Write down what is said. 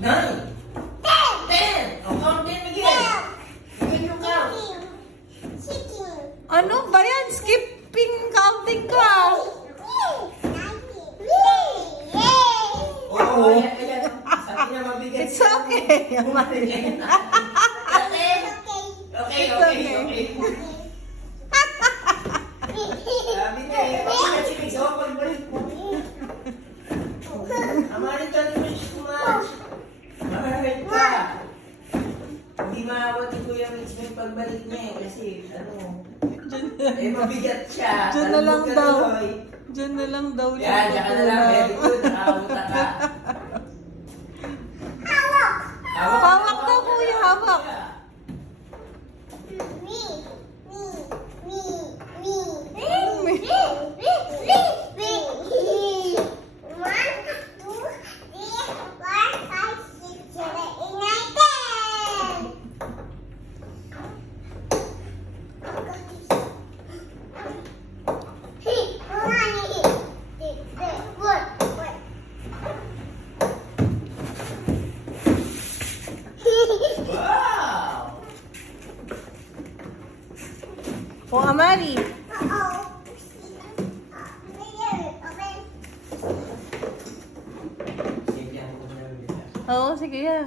Nine. 10. O, count 10 again. Again yung count. Ano ba yan? Skipping counting ko ah. Oo, ayan. Sabi na mabigat. It's okay. Okay. Sabi niya eh, mabigat si Mix. O, pagbalik mo. Amarin ka ni Mix kumash. Mahal ka. Hindi maawat ni Kuya Mix may pagbalik niya eh. Kasi, eh mabigat siya. Diyan na lang Talbog ka daw. tuloy. Diyan na lang daw siya. Yan, diyan ka na lang. Very good. Nakauta ka. Hawak daw, Kuya. Hawak. Wow! O, Amari. Oo, sige ya.